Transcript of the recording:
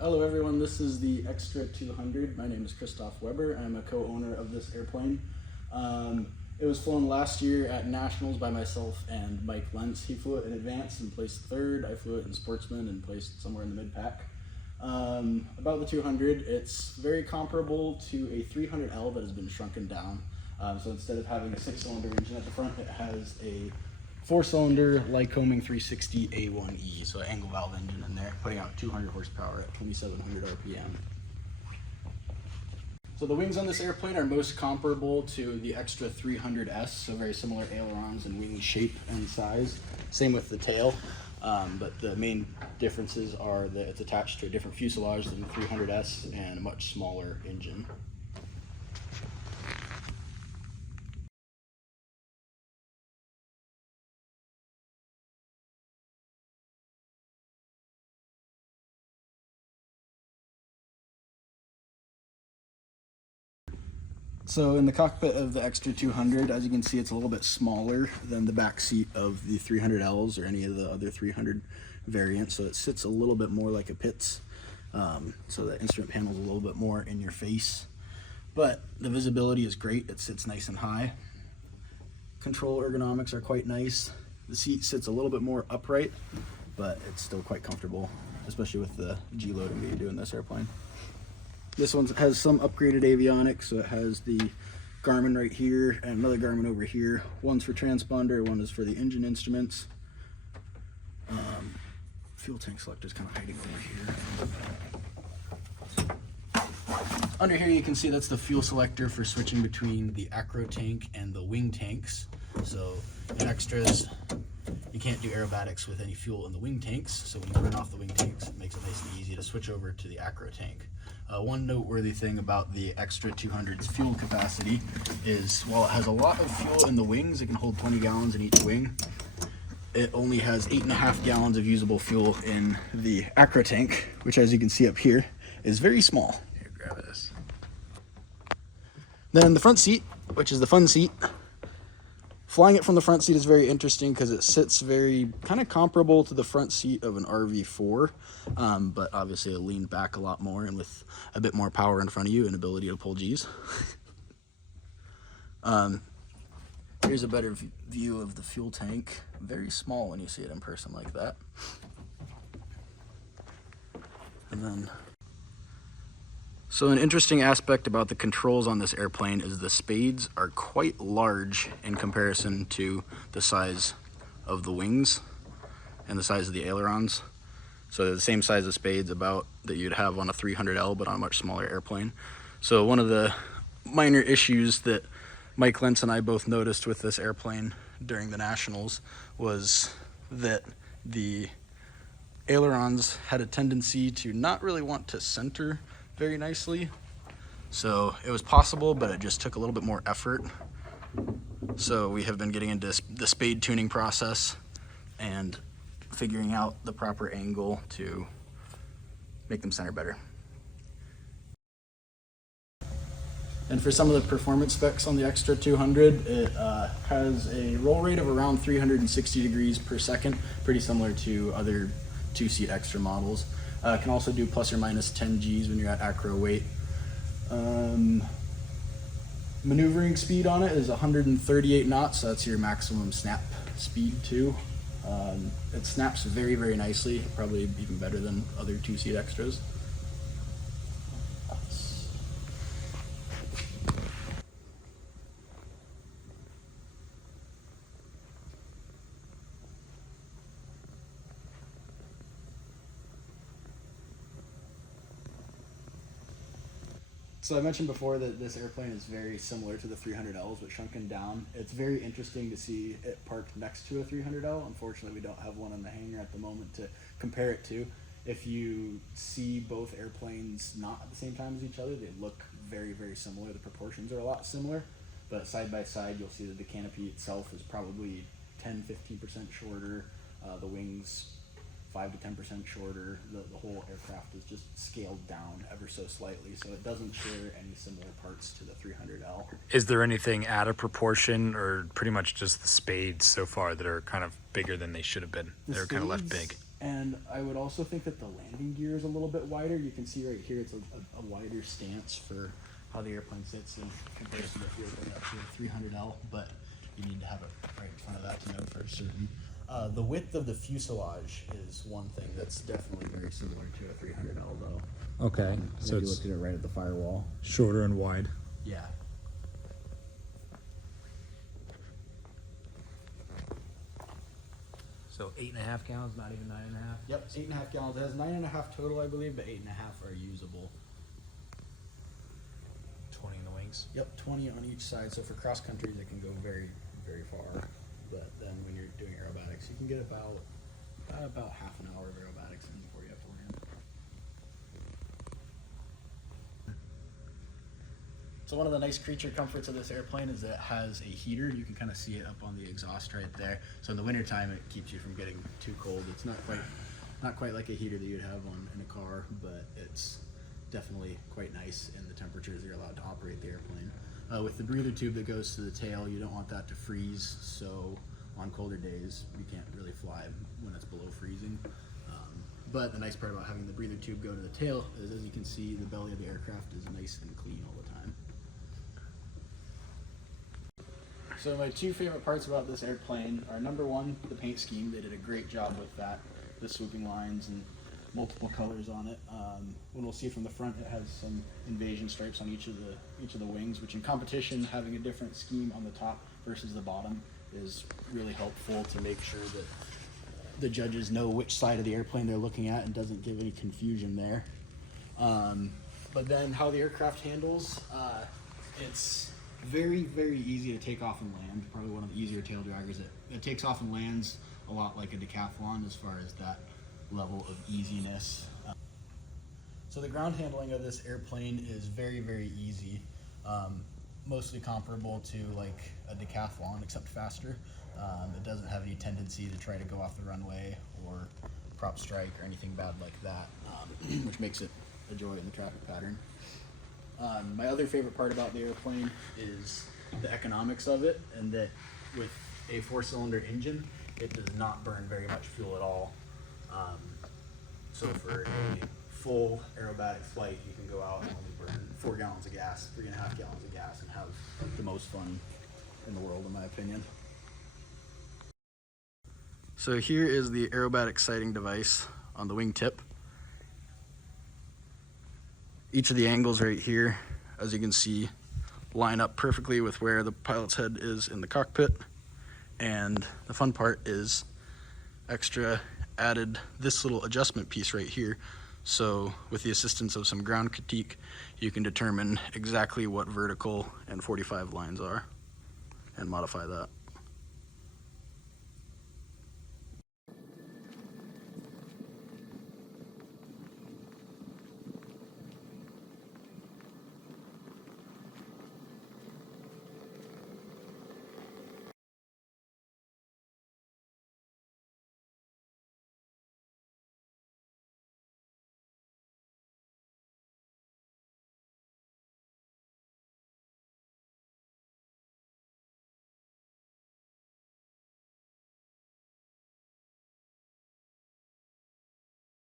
Hello everyone, this is the Extra 200. My name is Christoph Weber. I'm a co-owner of this airplane. It was flown last year at Nationals by myself and Mike Lentz. He flew it in advance and placed third. I flew it in Sportsman and placed somewhere in the mid-pack. About the 200, it's very comparable to a 300L that has been shrunken down. So instead of having a 6-cylinder engine at the front, it has a 4-cylinder Lycoming 360 A1E, so an angle valve engine in there, putting out 200 horsepower at 2,700 RPM. So the wings on this airplane are most comparable to the Extra 300S, so very similar ailerons and wing shape and size. Same with the tail, but the main differences are that it's attached to a different fuselage than the 300S and a much smaller engine. So in the cockpit of the Extra 200, as you can see, it's a little bit smaller than the back seat of the 300Ls or any of the other 300 variants. So it sits a little bit more like a Pitts. So the instrument panel is a little bit more in your face. But the visibility is great. It sits nice and high. Control ergonomics are quite nice. The seat sits a little bit more upright, but it's still quite comfortable, especially with the G-loading that you do in this airplane. This one has some upgraded avionics, so it has the Garmin right here and another Garmin over here. One's for transponder, one is for the engine instruments. Fuel tank selector is kind of hiding over here. Under here you can see that's the fuel selector for switching between the acro tank and the wing tanks. So in extras, you can't do aerobatics with any fuel in the wing tanks, so when you turn off the wing tanks, it makes it nice and easy to switch over to the acro tank. One noteworthy thing about the Extra 200's fuel capacity is while it has a lot of fuel in the wings, it can hold 20 gallons in each wing, it only has 8.5 gallons of usable fuel in the acro tank, which as you can see up here, is very small. Here, grab this. Then the front seat, which is the fun seat, flying it from the front seat is very interesting because it sits very kind of comparable to the front seat of an RV4, but obviously it leaned back a lot more and with a bit more power in front of you and ability to pull G's. Here's a better view of the fuel tank. Very small when you see it in person like that. And then, so an interesting aspect about the controls on this airplane is the spades are quite large in comparison to the size of the wings and the size of the ailerons. So they're the same size of spades about that you'd have on a 300L, but on a much smaller airplane. So one of the minor issues that Mike Lentz and I both noticed with this airplane during the Nationals was that the ailerons had a tendency to not really want to center very nicely. So it was possible, but it just took a little bit more effort. So we have been getting into the spade tuning process and figuring out the proper angle to make them center better. And for some of the performance specs on the Extra 200, it has a roll rate of around 360 degrees per second, pretty similar to other 2-seat Extra models. Can also do plus or minus 10 Gs when you're at acro weight. Maneuvering speed on it is 138 knots, so that's your maximum snap speed too. It snaps very, very nicely, probably even better than other 2-seat Extras. So I mentioned before that this airplane is very similar to the 300Ls, but shrunken down. It's very interesting to see it parked next to a 300L. Unfortunately, we don't have one in the hangar at the moment to compare it to. If you see both airplanes not at the same time as each other, they look very, very similar. The proportions are a lot similar, but side by side, you'll see that the canopy itself is probably 10-15% shorter. The wings 5 to 10% shorter. The whole aircraft is just scaled down ever so slightly, so it doesn't share any similar parts to the 300L. Is there anything out of proportion, or pretty much just the spades so far that are kind of bigger than they should have been? They're kind of left big. And I would also think that the landing gear is a little bit wider. You can see right here, it's a wider stance for how the airplane sits in comparison to if you're going up to a 300L, but you need to have it right in front of that to know for certain. The width of the fuselage is one thing that's definitely very similar to a 300L though. Okay, So if you looked at it right at the firewall. shorter and wide. Yeah. So 8.5 gallons, not even 9.5. Yep, 8.5 gallons. It has 9.5 total, I believe, but 8.5 are usable. 20 in the wings. Yep, 20 on each side. So for cross countries, it can go very, very far. But then when you're doing aerobatics, you can get about half an hour of aerobatics in before you have to land. So one of the nice creature comforts of this airplane is that it has a heater. You can kind of see it up on the exhaust right there. So in the wintertime, it keeps you from getting too cold. It's not quite like a heater that you'd have in a car, but it's definitely quite nice in the temperatures you're allowed to operate the airplane. With the breather tube that goes to the tail, you don't want that to freeze, so on colder days, you can't really fly when it's below freezing. But the nice part about having the breather tube go to the tail is, as you can see, the belly of the aircraft is nice and clean all the time. So my two favorite parts about this airplane are, number one, the paint scheme. They did a great job with that, the swooping lines and multiple colors on it. When we'll see from the front, it has some invasion stripes on each of the wings, which in competition, having a different scheme on the top versus the bottom is really helpful to make sure that the judges know which side of the airplane they're looking at and doesn't give any confusion there. But then how the aircraft handles, it's very, very easy to take off and land. Probably one of the easier tail draggers. It takes off and lands a lot like a decathlon as far as that level of easiness. So the ground handling of this airplane is very, very easy. Mostly comparable to like a decathlon, except faster. It doesn't have any tendency to try to go off the runway or prop strike or anything bad like that, which makes it a joy in the traffic pattern. My other favorite part about the airplane is the economics of it, and that with a 4-cylinder engine, it does not burn very much fuel at all. So for a full aerobatic flight, you can go out and only burn 4 gallons of gas, 3.5 gallons of gas, and have the most fun in the world, in my opinion. So here is the aerobatic sighting device on the wingtip. Each of the angles right here, as you can see, line up perfectly with where the pilot's head is in the cockpit. And the fun part is extra added this little adjustment piece right here. So with the assistance of some ground critique, you can determine exactly what vertical and 45 lines are and modify that.